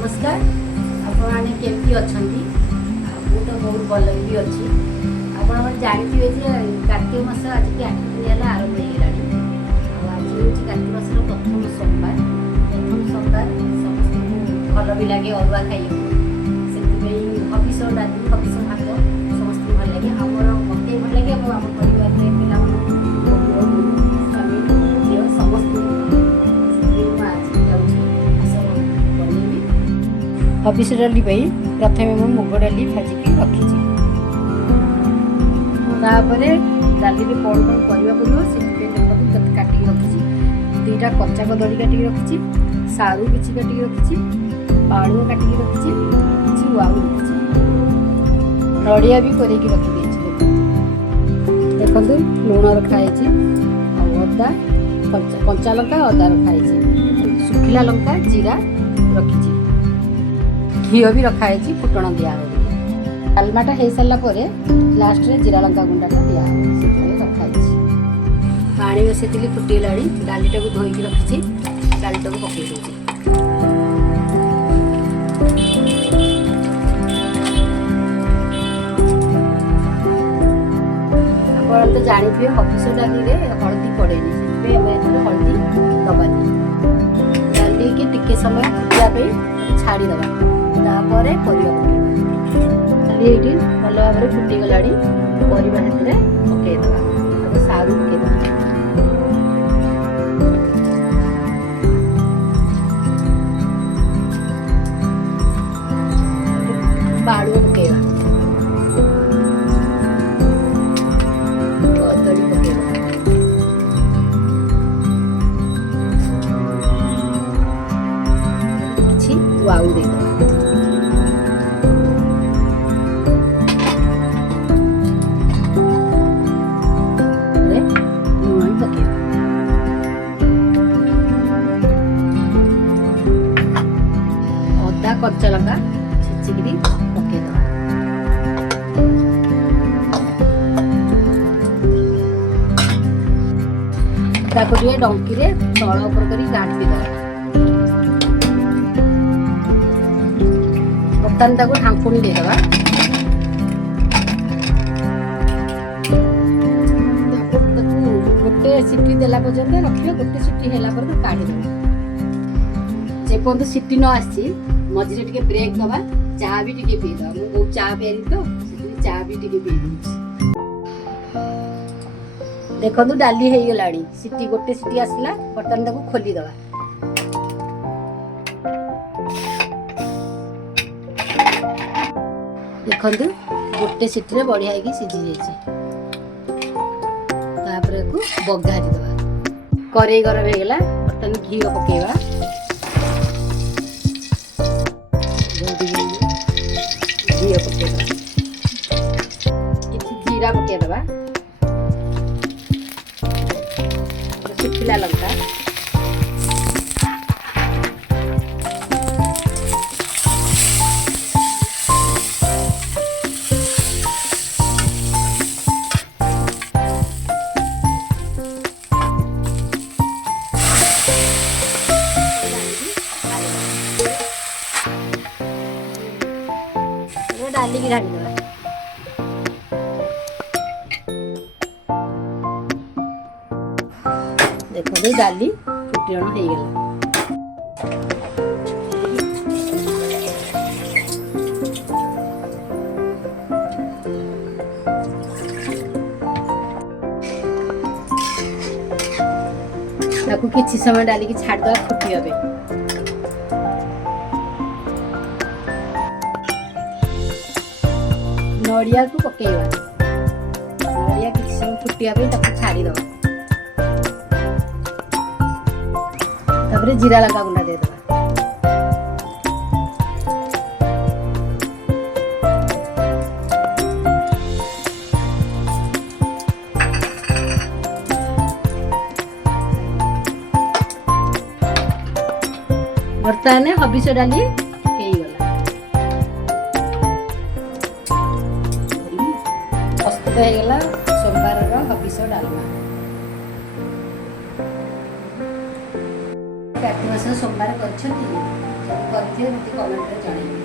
नमस्कार आपने केमती अच्छा मु तो बहुत भल भी अच्छी आप जानते कार्तिक मास आज की 8 दिन है आरंभ हो आज हूँ कार्तिक मास प्रथम सोमवार समस्त भल भी लगे अरुआ खाई से हबिष डाली हबिष भात समस्त भल लगे आमर मत भल लगे आम परिवार स्वामी झील समस्त हबिष डाली प्रथम मु मुग डाली भाजिकी रखी डाली में कौन कौन करवा पड़ो से देखो काटिक रखी दुईटा कच्चा कदली काटिक रखी सारू किसी काटिक रखी पालुआ काटिक रखी किसी वाऊ रखी नड़िया भी कर रखी देखो लुण रखाई अदा कंचा लंका अदा रखाई सुखिला लंका जीरा रखी घी भी रखाई फुटण दिया डालमाटा हो सारा लास्ट रे जीरा लंका गुंडाटा दिया से रखाई पानी बसई फुटीगला डालीटा को धोईकी रखी डालीटा को पकई दूसरी आप तो जानी हबिष डाली हलदी पड़े हलदी दबानी डाली की टिके समय फुटापी छाड़ीदे तापर ये भल भाव में फुटीगला परिवा से पकईदे सारू पकईदे बाड़ुआ पकईवा कदली पकईवा किसी वाऊ देदेवा कच्चा लंका छेचिकी पकईदे डंकी तल उपर कर घाटीदे बर्तमान ढांकुणी देदेबा गोटे सीटी देला पर्यंत रखिए गोटे सीटी है काढ़ी जेपर्यंत सीटी न आसी मझे टे ब्रेक दबा चाह भी टे पीद मुझे बहुत चाह पियारी तो चाह भी टे पी देखो डाली हो गला सीटी गोटे सीटी आसला बर्तमान खोलीदे देखु गोटे सीटी बढ़िया सीझी जापर बघारी दबा कड़े गरम होगा बर्तमान घी पकेवा घी पकेदे किसी जीरा पकेदे सुखिला लंका डाली की ढाली देवा देखो डाली फुटीण हो गला किसी समय डाली की छाड़दे फुटिया नड़िया को पकेवा नड़िया किसी समय फुटिया छाड़ीदे जीरा लंका गुंडा देदेबा बर्तमान हबिष डाली प्रस्तुत होगा सोमवार हबिष डालमा कार्तिक मास सोमवार कर କରିଥିବେ ମୋତେ କମେଣ୍ଟରେ ଜଣାଇବେ।